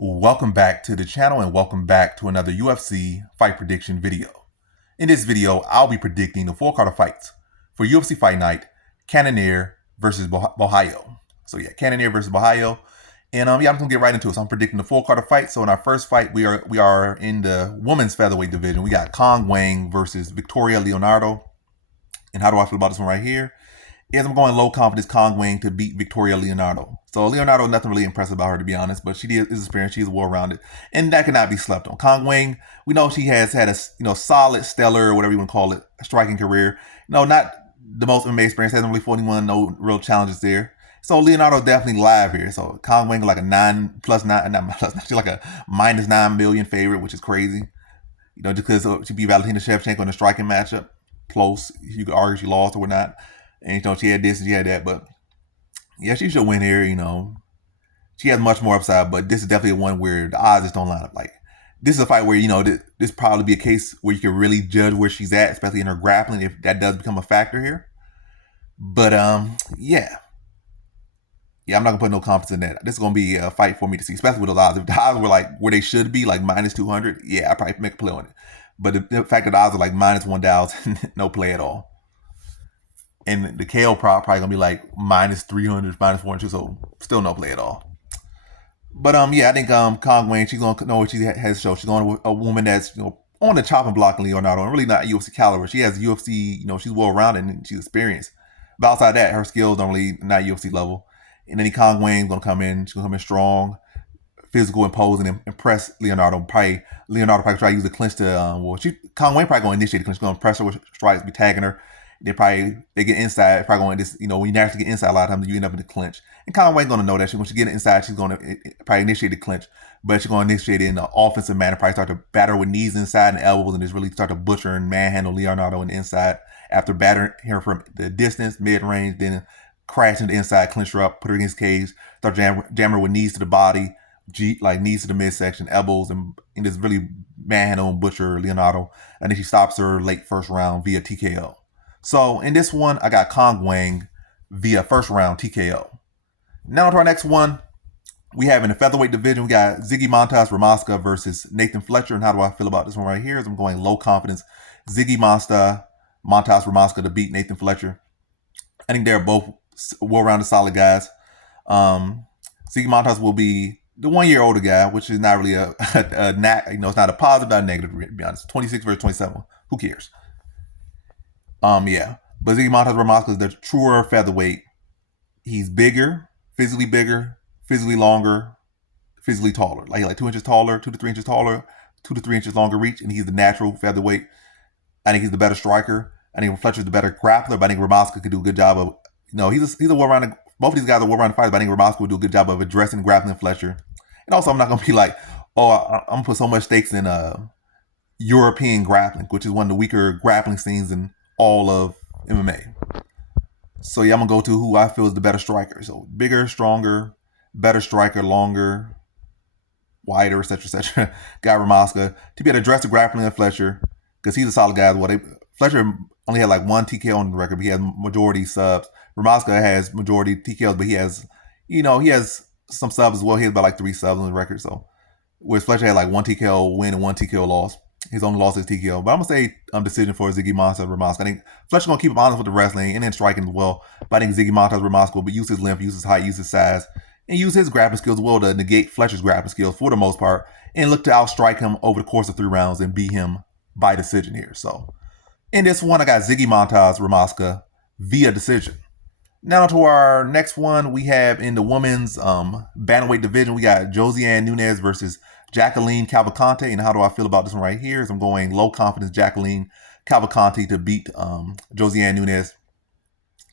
Welcome back to the channel and welcome back to another UFC fight prediction video. In this video, I'll be predicting the full card of fights for UFC Fight Night, Cannonier versus Borralho. So yeah, Cannonier versus Borralho. And I'm just gonna get right into it. So I'm predicting the full card of fights. So in our first fight, we are in the women's featherweight division. We got Wang versus Victoria Leonardo. And how do I feel about this one right here? Is I'm going low confidence Wang to beat Victoria Leonardo. So Leonardo, nothing really impressive about her to be honest, but she is experienced. She's well rounded, and that cannot be slept on. Wang, we know she has had a solid, stellar, whatever you want to call it, striking career. Not the most MMA experience. Hasn't really fought anyone, no real challenges there. So Leonardo definitely live here. So Wang like a 9 plus 9, not plus 9, she's like a minus 9 million favorite, which is crazy. Just because she beat Valentina Shevchenko in the striking matchup, close. You could argue she lost or whatnot. And she had this and she had that, but yeah, she should win here. She has much more upside, but this is definitely one where the odds just don't line up. Like, this is a fight where this probably be a case where you can really judge where she's at, especially in her grappling, if that does become a factor here. But yeah, I'm not gonna put no confidence in that. This is gonna be a fight for me to see, especially with those odds. If the odds were like where they should be, like minus 200, yeah, I probably make a play on it. But the fact that the odds are like minus 1,000, no play at all. And the KO probably gonna be like minus 300, minus 400, so still no play at all. But yeah, I think Wang, she's gonna know what she has to show. She's going to a woman that's on the chopping block in Leonardo, and really not UFC caliber. She has UFC, she's well rounded and she's experienced. But outside that, her skills don't really not UFC level. And then Wang's gonna come in. She's gonna come in strong, physical, imposing, and impress Leonardo. Leonardo probably try to use the clinch to Wang probably gonna initiate the clinch. She's gonna press her with strikes, be tagging her. They get inside, probably going this, when you naturally get inside a lot of times, you end up in the clinch. And Wang's gonna know that. When she get inside, she's gonna probably initiate the clinch, but she's gonna initiate it in an offensive manner, probably start to batter with knees inside and elbows, and just really start to butcher and manhandle Leonardo on the inside. After battering her from the distance, mid-range, then crash into the inside, clinch her up, put her against cage, start jam her with knees to the body, like knees to the midsection, elbows, and just really manhandle and butcher Leonardo. And then she stops her late first round via TKO. So in this one, I got Wang via first round TKO. Now to our next one, we have in the featherweight division, we got Ramaska versus Nathan Fletcher. And how do I feel about this one right here? I'm going low confidence Ramaska to beat Nathan Fletcher. I think they're both well-rounded, solid guys. Montas will be the 1 year older guy, which is not really it's not a positive, not a negative, to be honest. 26 versus 27. Who cares? Yeah. But Ramaska is the truer featherweight. He's bigger, physically longer, physically taller. Like 2 inches taller, 2 to 3 inches taller, 2 to 3 inches longer reach, and he's the natural featherweight. I think he's the better striker. I think Fletcher's the better grappler, but I think Ramaska could do a good job of, he's a well-rounded, both of these guys are well-rounded fighters, but I think Ramaska would do a good job of addressing grappling Fletcher. And also, I'm not going to be like, I'm going to put so much stakes in European grappling, which is one of the weaker grappling scenes in all of MMA. So yeah, I'm gonna go to who I feel is the better striker. So bigger, stronger, better striker, longer, wider, etc. Got Ramaska to be able to address the grappling of Fletcher, because he's a solid guy. Fletcher only had like 1 TKO on the record, but he has majority subs. Ramaska has majority TKOs, but he has some subs as well. He has about like 3 subs on the record. So whereas Fletcher had like 1 TKO win and 1 TKO loss. His only loss is TKO. But I'm going to say decision for Ramaska. I think Fletcher's going to keep him honest with the wrestling and then striking as well. But I think Ramaska will use his length, use his height, use his size, and use his grappling skills as well to negate Fletcher's grappling skills for the most part and look to outstrike him over the course of 3 rounds and beat him by decision here. So in this one, I got Ramaska via decision. Now to our next one, we have in the women's bantamweight division, we got Nunes versus Jacqueline Cavalcanti. And how do I feel about this one right here? I'm going low confidence Jacqueline Cavalcanti to beat Nunes.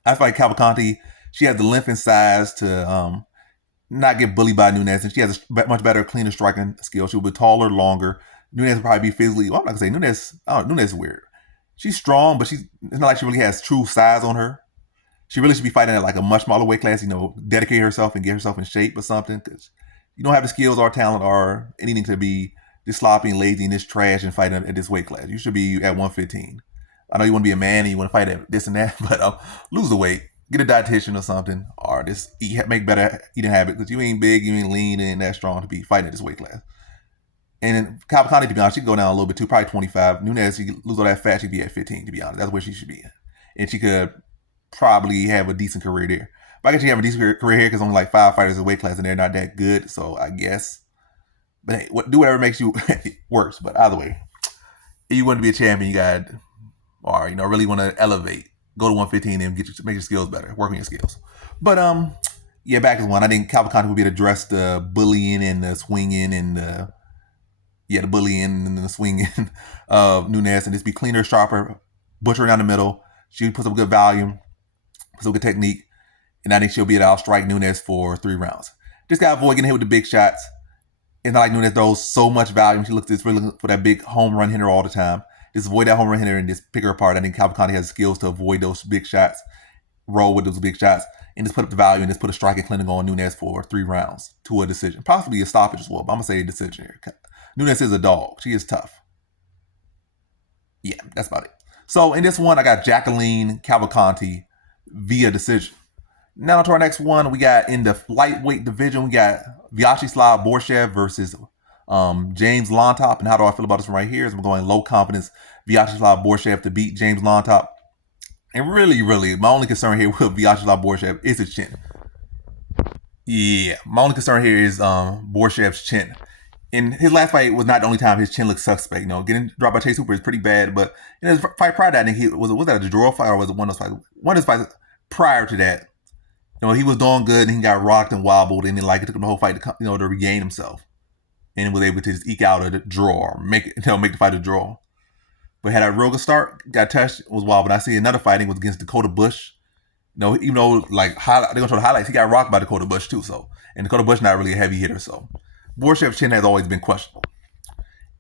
I feel like Cavalcanti, she has the length and size to not get bullied by Nunes, and she has a much better, cleaner striking skill. She'll be taller, longer. Nunes will probably be physically, I'm not gonna say Nunes is weird. She's strong, but it's not like she really has true size on her. She really should be fighting at like a much smaller weight class, dedicate herself and get herself in shape or something, because you don't have the skills or talent or anything to be this sloppy and lazy and this trash and fighting at this weight class. You should be at 115. I know you want to be a man and you want to fight at this and that, but lose the weight. get a dietitian or something, or just make better eating habits, because you ain't big, you ain't lean, and that strong to be fighting at this weight class. And Cavalcanti, to be honest, she could go down a little bit too, probably 25. Nunes, she lose all that fat, she'd be at 15, to be honest. That's where she should be. And she could probably have a decent career there. But I guess she have a decent career here because only like 5 fighters in weight class and they're not that good. So I guess. But hey, do whatever makes you worse. But either way, if you want to be a champion, you got, or really want to elevate, go to 115 and make your skills better, work on your skills. But yeah, back as one. I think Cavalcanti would be able to address the bullying and the swinging and the bullying and the swinging of Nunes and just be cleaner, sharper, butcher down the middle. She puts up good volume, puts up good technique, and I think she'll be able to outstrike Nunes for 3 rounds. Just gotta avoid getting hit with the big shots. It's not like Nunes throws so much volume. She looks really looking for that big home run hitter all the time. Just avoid that home run hitter and just pick her apart. I think Cavalcanti has skills to avoid those big shots, roll with those big shots, and just put up the value and just put a striking clinic on Nunes for 3 rounds to a decision. Possibly a stoppage as well, but I'm going to say a decision here. Nunes is a dog. She is tough. Yeah, that's about it. So in this one, I got Jacqueline Cavalcanti via decision. Now to our next one, we got in the lightweight division, we got Vyacheslav Borschev versus James Llontop. And how do I feel about this one right here? I'm going low confidence Vyacheslav Borschev to beat James Llontop. And really, my only concern here with Vyacheslav Borschev is his chin. Yeah, my only concern here is Borshev's chin. And his last fight was not the only time his chin looked suspect. Getting dropped by Chase Hooper is pretty bad. But in his fight prior to that, I think was that a draw fight or was it one of those fights? One of his fights prior to that, he was doing good and he got rocked and wobbled, and then it took him the whole fight to to regain himself, and was able to just eke out a draw or make the fight a draw. But had a real good start, got touched, was wild. But I see another fighting was against Dakota Bush. Even though they're gonna show the highlights, he got rocked by Dakota Bush too. So, and Dakota Bush not really a heavy hitter, so Borshev's chin has always been questionable,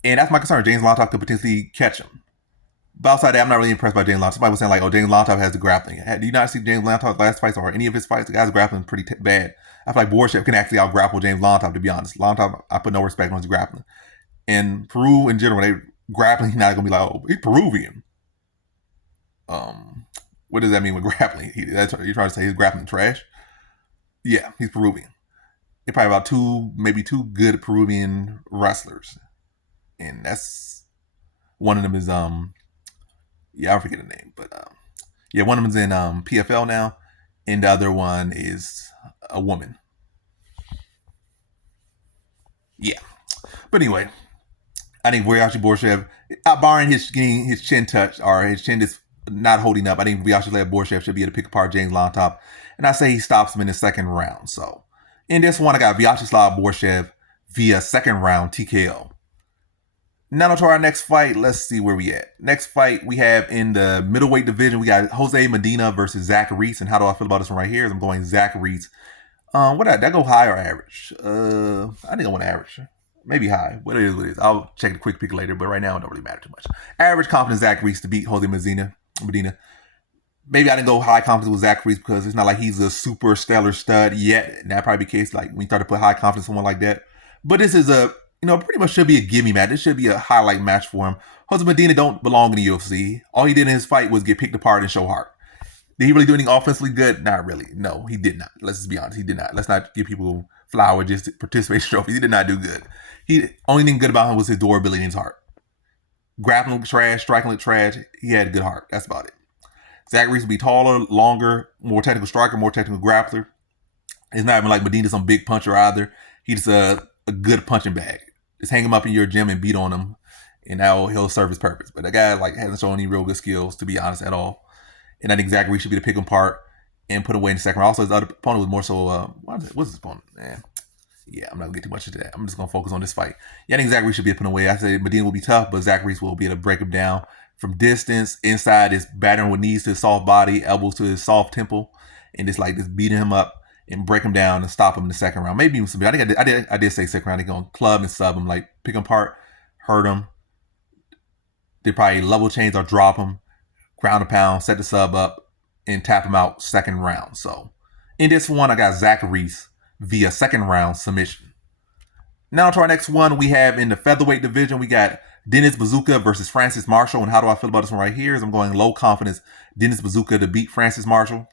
and that's my concern. James Llontop could potentially catch him. But outside that, I'm not really impressed by James Llontop. Somebody was saying James Llontop has the grappling. Do you not see James Llontop's last fights or any of his fights? The guy's grappling pretty bad. I feel like Borschev can actually out-grapple James Llontop, to be honest. Llontop, I put no respect on his grappling. And Peru, in general, they grappling, he's not going to be he's Peruvian. What does that mean with grappling? You're trying to say he's grappling trash? Yeah, he's Peruvian. They're probably about maybe two good Peruvian wrestlers. And that's, one of them is, I forget the name, but one of them's in PFL now, and the other one is a woman. Yeah, but anyway, I think Borschev, barring his chin touch or his chin is not holding up, I think Vyacheslav Borschev should be able to pick apart James Llontop, and I say he stops him in the second round. So in this one, I got Vyacheslav Borschev via second round TKO. Now to our next fight, let's see where we at. Next fight we have in the middleweight division, we got Jose Medina versus Zach Reese. And how do I feel about this one right here? I'm going Zach Reese. What did that go high or average? I think I want average. Maybe high. What it is. I'll check the quick pick later, but right now it don't really matter too much. Average confidence Zach Reese to beat Jose Medina. Maybe I didn't go high confidence with Zach Reese because it's not like he's a super stellar stud yet. And that probably be the case when you start to put high confidence in someone like that. But this is pretty much should be a gimme match. This should be a highlight match for him. Jose Medina don't belong in the UFC. All he did in his fight was get picked apart and show heart. Did he really do anything offensively good? Not really. No, he did not. Let's just be honest. He did not. Let's not give people flowers just to participation trophies. He did not do good. Only thing good about him was his durability and his heart. Grappling trash, striking trash. He had a good heart. That's about it. Zach Reese will be taller, longer, more technical striker, more technical grappler. He's not even like Medina, some big puncher either. He's a good punching bag. Just hang him up in your gym and beat on him, and now he'll serve his purpose. But the guy hasn't shown any real good skills, to be honest, at all. And I think Zach Reese should be to pick him apart and put away in the second round. Also, his other opponent was more so, what's his opponent? Man. Yeah, I'm not going to get too much into that. I'm just going to focus on this fight. Yeah, I think Zach Reese should be put away. I say Medina will be tough, but Zach Reese will be able to break him down from distance, inside, his battering with knees to his soft body, elbows to his soft temple, and just beating him up and break him down and stop him in the second round. Maybe even some. I think I did say second round. They're going to club and sub him, pick him apart, hurt him. They probably level chains or drop him, ground a pound, set the sub up, and tap him out second round. So in this one, I got Zach Reese via second round submission. Now to our next one, we have in the featherweight division, we got Dennis Buzukja versus Francis Marshall. And how do I feel about this one right here? I'm going low confidence Dennis Buzukja to beat Francis Marshall.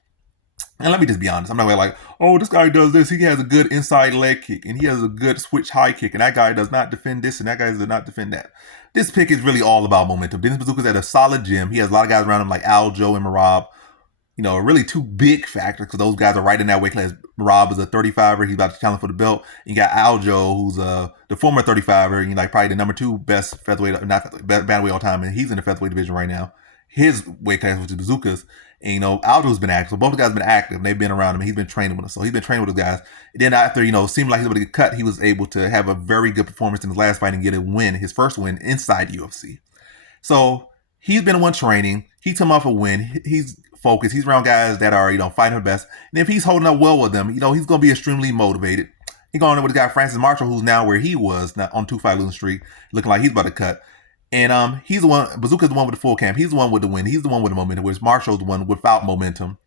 And let me just be honest. I'm not gonna like, oh, this guy does this. He has a good inside leg kick, and he has a good switch high kick, and that guy does not defend this, and that guy does not defend that. This pick is really all about momentum. Dennis Buzukja's at a solid gym. He has a lot of guys around him like Aljo and Marab. You know, really two big factors because those guys are right in that weight class. Marab is a 35er. He's about to challenge for the belt. And you got Aljo, who's the former 35er. You know, like probably the number 2 best featherweight, not featherweight, bantamweight all time, and he's in the featherweight division right now. His weight class, which is Buzukja's. And, you know, Aljo's been active. So both the guys have been active. And they've been around him. He's been training with them. So he's been training with the guys. And then after, you know, seemed like he was able to get cut, he was able to have a very good performance in his last fight and get a win, his first win inside UFC. So he's been the one training. He took him off a win. He's focused. He's around guys that are, you know, fighting the best. And if he's holding up well with them, you know, he's going to be extremely motivated. He's going in with the guy Francis Marshall, who's now where he was, now on 2-fight losing streak, looking like he's about to cut. And he's the one, Buzukja's the one with the full camp. He's the one with the win. He's the one with the momentum, whereas Marshall's the one without momentum.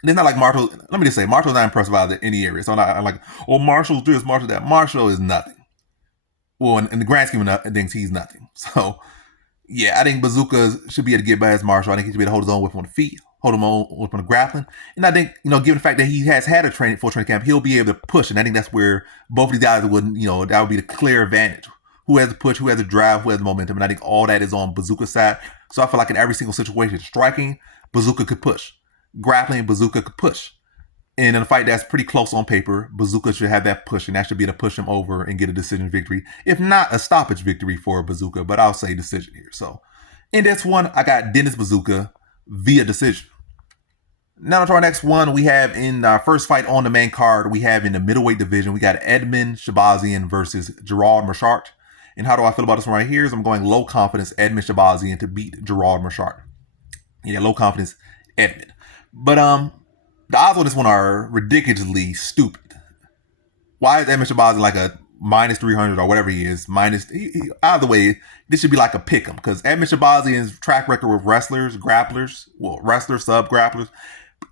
And it's not like Marshall, let me just say, Marshall's not impressive out of any area. So I'm like, oh, Marshall's this, Marshall that. Marshall is nothing. Well, in the grand scheme of things, he's nothing. So, yeah, I think Buzukja should be able to get by his Marshall. I think he should be able to hold his own whip on the feet, hold him on whip on the grappling. And I think, you know, given the fact that he has had a full training camp, he'll be able to push. And I think that's where both of these guys would, you know, that would be the clear advantage. Who has the push, who has the drive, who has the momentum. And I think all that is on Buzukja's side. So I feel like in every single situation, striking, Buzukja could push. Grappling, Buzukja could push. And in a fight that's pretty close on paper, Buzukja should have that push, and that should be to push him over and get a decision victory. If not a stoppage victory for Buzukja, but I'll say decision here. So in this one, I got Dennis Buzukja via decision. Now to our next one, we have in our first fight on the main card, we have in the middleweight division, we got Edmund Shahbazyan versus Gerard Meerschaert. And how do I feel about this one right here is I'm going low confidence Edmund Shahbazyan to beat Gerard Meerschaert. Yeah, low confidence Edmund. But the odds on this one are ridiculously stupid. Why is Edmund Shahbazyan like a minus 300 or whatever he is? Either way, this should be like a pick 'em because Edmund Shahbazyan's track record with wrestlers, grapplers, well, wrestlers, sub grapplers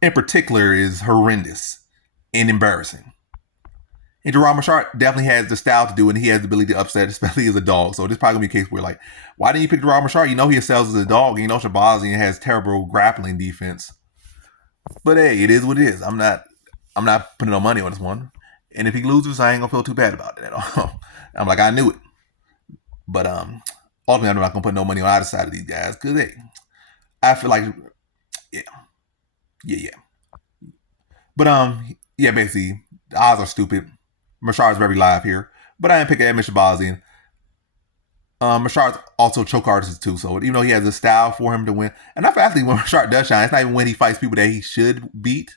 in particular is horrendous and embarrassing. And Gerard Meerschaert definitely has the style to do it, and he has the ability to upset, especially as a dog. So this is probably going to be a case where, like, why didn't you pick Gerard Meerschaert? You know he excels as a dog, and you know Shahbazyan has terrible grappling defense. But hey, it is what it is. I'm not putting no money on this one. And if he loses, I ain't going to feel too bad about it at all. I'm like, I knew it. But ultimately, I'm not going to put no money on either side of these guys because, hey, I feel like, yeah. But, yeah, basically, the odds are stupid. Meerschaert is very live here, but I didn't pick Edmund Shahbazyan. Meerschaert's also choke artist too, so even though he has a style for him to win, and I feel when Meerschaert does shine, it's not even when he fights people that he should beat.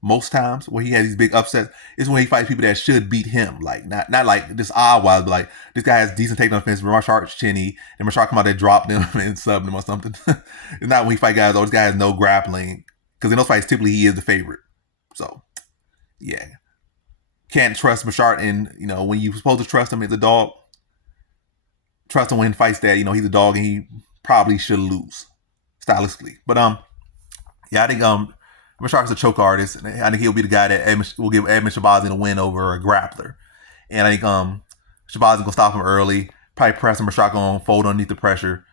Most times, where he has these big upsets, is when he fights people that should beat him. Like not like just odd-wise, but like this guy has decent takedown defense. Meerschaert's chinny, and Meerschaert come out there, drop them and sub them or something. It's not when he fight guys. Oh, this guy has no grappling, because in those fights, typically he is the favorite. So, yeah. Can't trust Meerschaert, and you know when you're supposed to trust him as a dog, trust him when he fights that, you know, he's a dog and he probably should lose stylistically. But yeah, I think Meerschaert's a choke artist, and I think he'll be the guy that will give Edmund Shahbazyan a win over a grappler. And I think Shahbazyan gonna stop him early, probably press him. Meerschaert gonna fold underneath the pressure,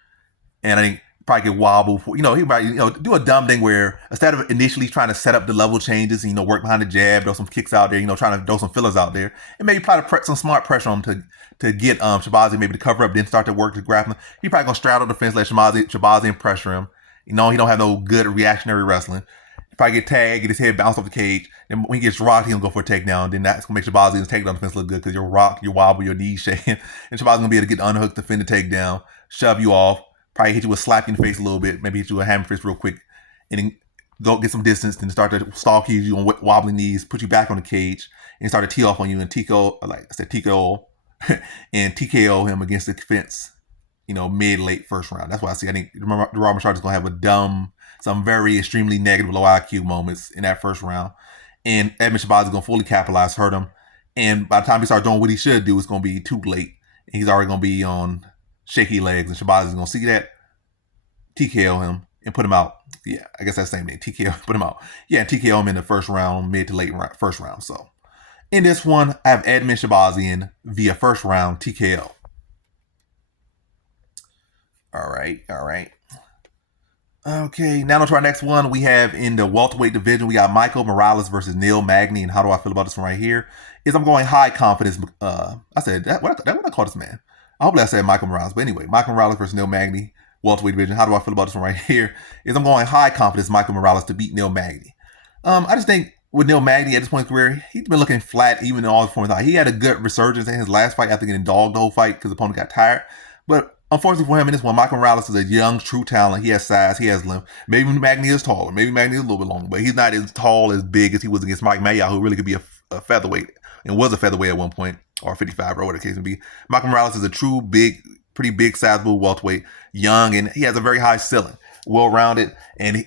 and I think probably get wobble. He might do a dumb thing where instead of initially trying to set up the level changes and work behind the jab, throw some kicks out there, trying to throw some fillers out there, and maybe try to put some smart pressure on him to get Shahbazyan maybe to cover up, then start to work to grappling. He probably gonna straddle the fence, let Shahbazyan pressure him. He don't have no good reactionary wrestling. He probably get tagged, get his head bounced off the cage. Then when he gets rocked, he's gonna go for a takedown. Then that's gonna make Shahbazyan's takedown defense look good because you're rocked, you wobble, your knees shaking, and Shahbazyan's gonna be able to get unhooked, defend the takedown, shove you off. Probably hit you with a slap in the face a little bit, maybe hit you with a hammer fist real quick, and then go get some distance, then start to stalk you on wobbling knees, put you back on the cage, and start to tee off on you and TKO, like I said, TKO, and TKO him against the fence, mid-late first round. That's why I see. I think Gerard Meerschaert is going to have some very extremely negative low IQ moments in that first round, and Edmund Shahbazyan is going to fully capitalize, hurt him, and by the time he starts doing what he should do, it's going to be too late. He's already going to be on shaky legs, and Shahbazyan's gonna see that, TKO him, and put him out. Yeah, I guess that's the same name. TKO, put him out. Yeah, and TKO him in the first round, mid to late first round. So in this one, I have Edmund Shahbazyan via first round TKO. All right. Okay, now on to our next one. We have in the welterweight division, we got Michael Morales versus Neil Magny. And how do I feel about this one right here? Is I'm going high confidence. I said that what I call this man. I hope I said Michael Morales, but anyway, Michael Morales versus Neil Magny, welterweight division. How do I feel about this one right here? Is I'm going high confidence Michael Morales to beat Neil Magny. I just think with Neil Magny at this point in his career, he's been looking flat even in all his forms. He had a good resurgence in his last fight after getting dogged the whole fight because the opponent got tired. But unfortunately for him in this one, Michael Morales is a young, true talent. He has size, he has length. Maybe Magny is taller. Maybe Magny is a little bit longer, but he's not as tall, as big as he was against Mike Mayow, who really could be a featherweight and was a featherweight at one point, or 55 or whatever the case may be. Michael Morales is a true pretty big, sizable welterweight, young, and he has a very high ceiling, well-rounded, and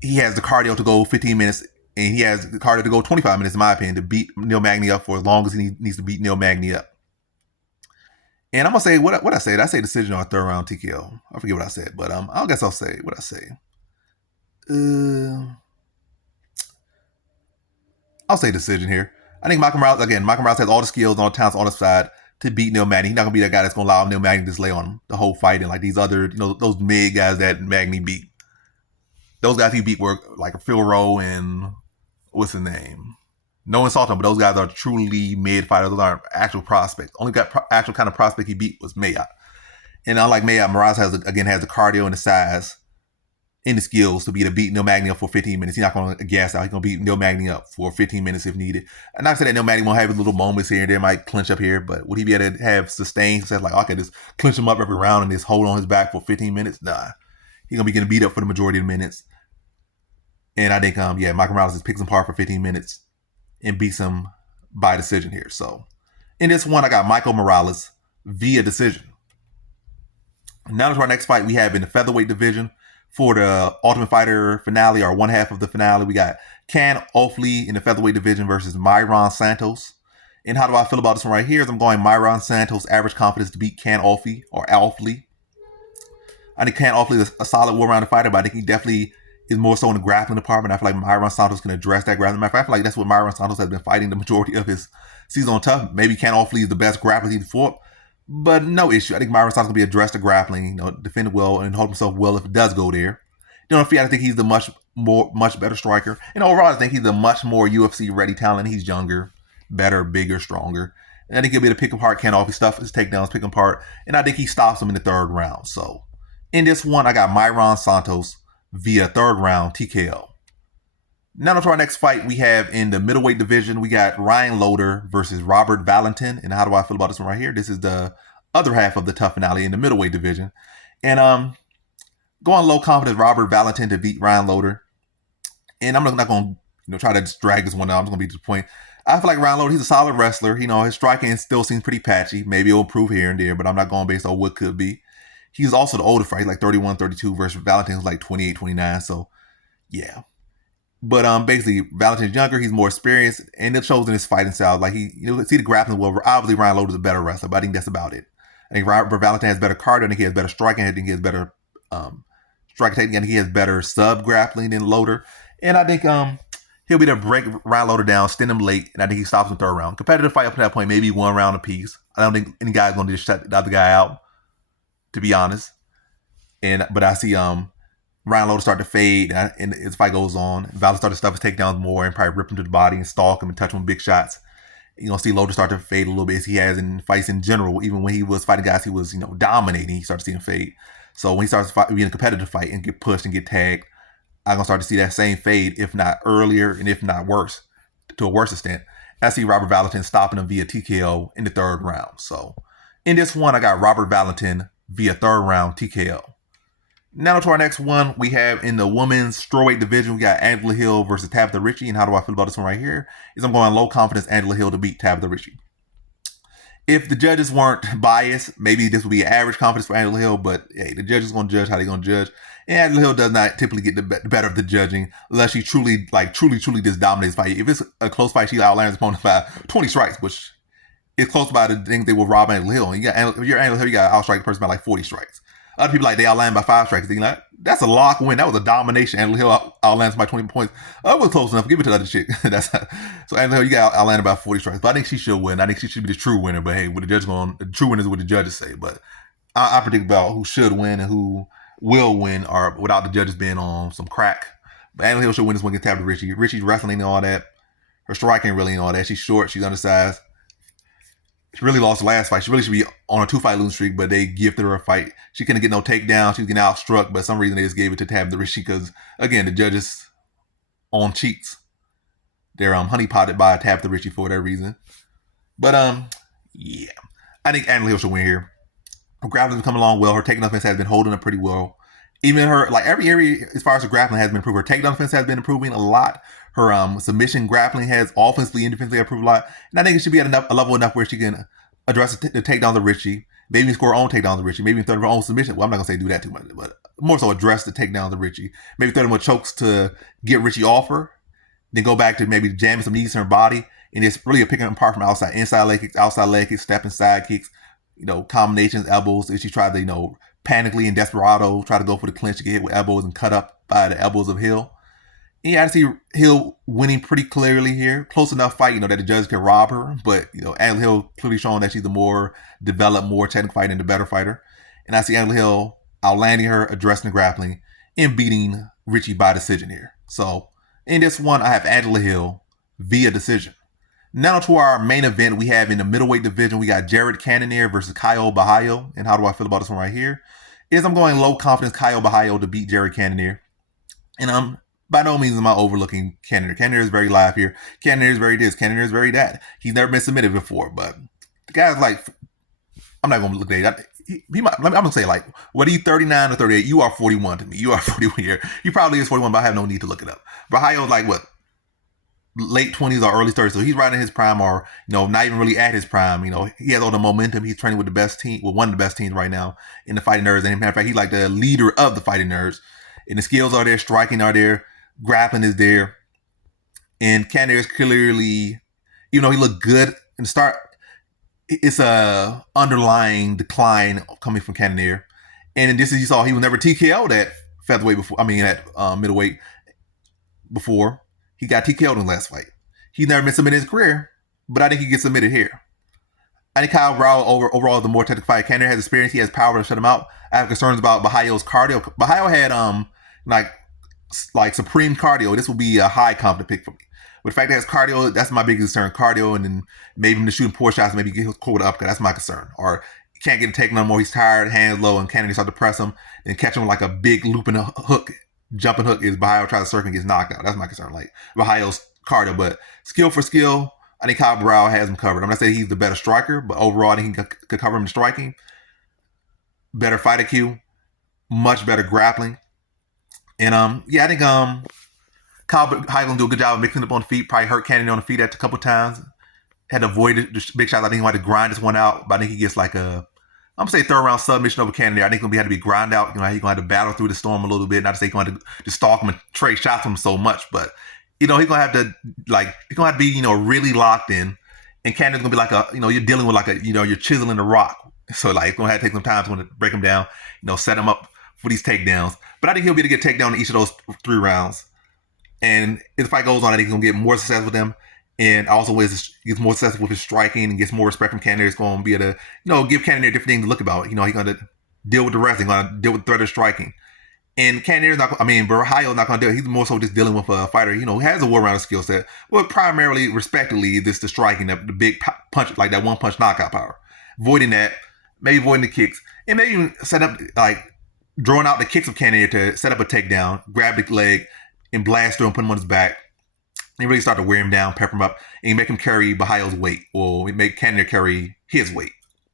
he has the cardio to go 15 minutes, and he has the cardio to go 25 minutes, in my opinion, to beat Neil Magny up for as long as he needs to beat Neil Magny up. And I'm gonna say what I said. I say decision on third round TKO. I forget what I said, but I guess I'll say what I say. I'll say decision here. I think Michael Morales has all the skills and all the talents on his side to beat Neil Magny. He's not gonna be that guy that's gonna allow Neil Magny to just lay on him the whole fight, and like these other, those mid guys that Magny beat. Those guys he beat were like Phil Rowe and what's his name? No insult to him, but those guys are truly mid fighters. Those aren't actual prospects. Only actual kind of prospect he beat was Mayotte. And unlike Mayotte, Morales has the cardio and the size and the skills to beat Neil Magny up for 15 minutes. He's not going to gas out. He's going to beat Neil Magny up for 15 minutes if needed. And not to say that Neil Magny won't have his little moments here and there, might clinch up here, but would he be able to have sustained success? Like, okay, just clinch him up every round and just hold on his back for 15 minutes? Nah. He's going to be getting beat up for the majority of the minutes. And I think, Michael Morales just picks him apart for 15 minutes and beats him by decision here. So in this one, I got Michael Morales via decision. Now to our next fight we have in the featherweight division for the Ultimate Fighter finale, or one half of the finale. We got Ofli in the featherweight division versus Meerschaert Santos. And how do I feel about this one right here? Is I'm going Meerschaert Santos average confidence to beat Ofli or Ofli. I think Ofli is a solid well-rounded fighter, but I think he definitely is more so in the grappling department. I feel like Meerschaert Santos can address that grappling. Matter of fact, I feel like that's what Meerschaert Santos has been fighting the majority of his season on Tough. Maybe Ofli is the best grappler he's fought, but no issue. I think Meerschaert Santos can be addressed the grappling, defend well and hold himself well if it does go there. I think he's the much better striker. And overall, I think he's a much more UFC ready talent. He's younger, better, bigger, stronger. And I think he'll be able to pick apart Ofli, stuff his takedowns, pick him apart. And I think he stops him in the third round. So in this one, I got Meerschaert Santos via third round TKO. Now to our next fight we have in the middleweight division. We got Ryan Loder versus Robert Valentin. And how do I feel about this one right here? This is the other half of the tough finale in the middleweight division. And going low confidence Robert Valentin to beat Ryan Loder. And I'm not going to try to just drag this one out. I'm just going to be to the point. I feel like Ryan Loder, he's a solid wrestler. His striking still seems pretty patchy. Maybe it'll improve here and there, but I'm not going based on what could be. He's also the older fight. He's like 31, 32 versus Valentin, who's like 28, 29. So, yeah. But basically, Valentin's younger. He's more experienced, and it shows in his fighting style. Like see the grappling. Well, obviously Ryan Loder's a better wrestler, but I think that's about it. I think Robert Valentin has better cardio. I think he has better striking. I think he has better striking technique. I think he has better sub grappling than Loder. And I think he'll be able to break Ryan Loder down, stun him late, and I think he stops in the third round. Competitive fight up to that point, maybe one round apiece. I don't think any guy's going to just shut the other guy out, to be honest. But I see Ryan Loder start to fade, and as the fight goes on, Valentin start to stuff his takedowns more and probably rip him to the body and stalk him and touch him with big shots. You're going to see Loder start to fade a little bit, as he has in fights in general. Even when he was fighting guys he was dominating, he started seeing fade. So when he starts being a competitive fight and get pushed and get tagged, I'm going to start to see that same fade, if not earlier and if not worse, to a worse extent. I see Robert Valentin stopping him via TKO in the third round. So in this one, I got Robert Valentin via third round TKO. Now to our next one, we have in the women's strawweight division, we got Angela Hill versus Tabitha Ricci. And how do I feel about this one right here? Is I'm going low confidence Angela Hill to beat Tabitha Ricci. If the judges weren't biased, maybe this would be an average confidence for Angela Hill, but hey, the judges are going to judge how they're going to judge. And Angela Hill does not typically get the better of the judging unless she truly just dominates the fight. If it's a close fight, she outlands opponent by 20 strikes, which is close by the things they will rob Angela Hill. And if you're Angela Hill, you got to outstrike the person by like 40 strikes. Other people they outland by 5 strikes. They're like, that's a lock win. That was a domination. Angela Hill outlands by 20 points. It was close enough. Give it to the other chick. So Angela Hill, you got outlanded by 40 strikes. But I think she should win. I think she should be the true winner. But hey, what the true winner is what the judges say. But I predict about who should win and who will win, or without the judges being on some crack. But Angela Hill should win this one against Tabitha Ricci. Ricci's wrestling and all that. Her striking really and all that. She's short. She's undersized. She really lost the last fight. She really should be on a 2-fight losing streak, but they gifted her a fight. She couldn't get no takedown. She was getting outstruck, but for some reason they just gave it to Tabitha Ricci because, again, the judges on cheats. They're honeypotted by Tabitha Ricci for that reason. But yeah, I think Angela Hill should win here. Her grappling has come along well. Her takedown defense has been holding up pretty well. Even her, like every area as far as her grappling has been improved. Her takedown defense has been improving a lot. Her submission grappling has offensively and defensively improved a lot. And I think it should be at a level enough where she can address the takedowns of Ricci. Maybe score her own takedowns of Ricci. Maybe throw her own submission. Well, I'm not going to say do that too much, but more so address the takedowns of Ricci. Maybe throw them with chokes to get Ricci off her. Then go back to maybe jamming some knees in her body. And it's really a picking apart from outside. Inside leg kicks, outside leg kicks, stepping side kicks, combinations, elbows. If she tried to, panically and desperado, try to go for the clinch to get hit with elbows and cut up by the elbows of Hill. And yeah, I see Hill winning pretty clearly here. Close enough fight, that the judges can rob her. But, Angela Hill clearly showing that she's the more developed, more technical fighter and the better fighter. And I see Angela Hill outlanding her, addressing the grappling, and beating Ricci by decision here. So, in this one, I have Angela Hill via decision. Now to our main event, we have in the middleweight division, we got Cannonier versus Caio Borralho. And how do I feel about this one right here? I'm going low confidence Caio Borralho to beat Cannonier. And by no means am I overlooking Cannonier. Cannonier is very live here. Cannonier is very this. Cannonier is very that. He's never been submitted before, but the guy's like, I'm not going to look at it. I'm going to say what are you, 39 or 38? You are 41 to me. You are 41 here. He probably is 41, but I have no need to look it up. Borralho's like what? Late 20s or early 30s, so he's right in his prime, or not even really at his prime. He has all the momentum. He's training with the best team, with one of the best teams right now in the Fighting Nerds. And in fact, he's like the leader of the Fighting Nerds. And the skills are there, striking are there, grappling is there. And Cannonier is clearly, even though he looked good in the start, it's a underlying decline coming from Cannonier. And this is, you saw, he was never TKO'd at featherweight before. At middleweight before. He got TKO'd in the last fight. He's never been submitted in his career, but I think he gets submitted here. I think Caio Borralho overall is the more technical fighter. Cannonier has experience. He has power to shut him out. I have concerns about Borralho's cardio. Borralho had like supreme cardio. This will be a high confident pick for me. But the fact that he has cardio, that's my biggest concern. Cardio, and then maybe him to shooting poor shots, maybe get his core up. That's my concern. Or he can't get a take no more. He's tired, hands low, and Cannonier start to press him and catch him like a big looping hook. Jumping hook is Borralho tries to circle and gets knocked out. That's my concern. Like Borralho's cardio, but skill for skill, I think Caio Borralho has him covered. I'm not saying he's the better striker, but overall I think he could cover him in striking. Better fight IQ, much better grappling, and I think Caio Borralho gonna do a good job of mixing up on the feet. Probably hurt Cannonier on the feet a couple times. Had to avoid the big shots. I think he wanted to grind this one out, but I think he gets like I'm going to say third round submission over Cannonier. I think he's going to have to be grind out. He's going to have to battle through the storm a little bit. Not to say he's going to have to stalk him and trade shots from him so much, but, he's going to have to, he's going to have to be, really locked in. And Cannonier's going to be like you're dealing with you're chiseling a rock. So, it's going to have to take some time to break him down, set him up for these takedowns. But I think he'll be able to get takedown in each of those 3 rounds. And if the fight goes on, I think he's going to get more success with them. And also, as he gets more successful with his striking and gets more respect from Cannonier, it's going to be able to, give Cannonier different things to look about. He's going to deal with the wrestling, going to deal with the threat of striking. And Cannonier's Borralho's not going to do it. He's more so just dealing with a fighter, who has a war-rounded skill set. But primarily, respectively, the striking, the big punch, like that one-punch knockout power. Avoiding that, maybe avoiding the kicks. And maybe even set up, drawing out the kicks of Cannonier to set up a takedown, grab the leg, and blast through and put him on his back. And really start to wear him down, pepper him up, and make him carry Borralho's weight, or make Cannonier carry his weight,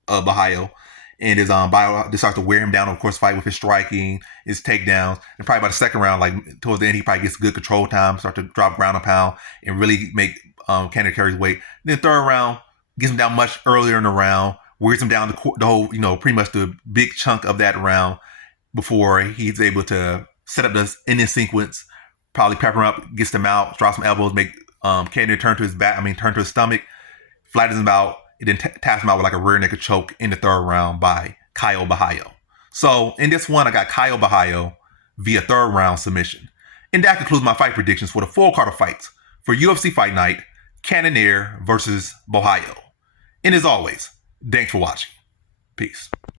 Borralho. And his Borralho just starts to wear him down, of course, fight with his striking, his takedowns. And probably by the second round, towards the end, he probably gets good control time, start to drop ground and pound, and really make Cannonier carry his weight. And then third round, gets him down much earlier in the round, wears him down the whole, pretty much the big chunk of that round before he's able to set up this ending sequence. Probably pepper him up, gets him out, drop some elbows, make Cannonier turn to his back, turn to his stomach, flattens him out, and then taps him out with like a rear naked choke in the third round by Caio Borralho. So in this one, I got Caio Borralho via third round submission. And that concludes my fight predictions for the full card of fights for UFC Fight Night, Cannonier versus Borralho. And as always, thanks for watching. Peace.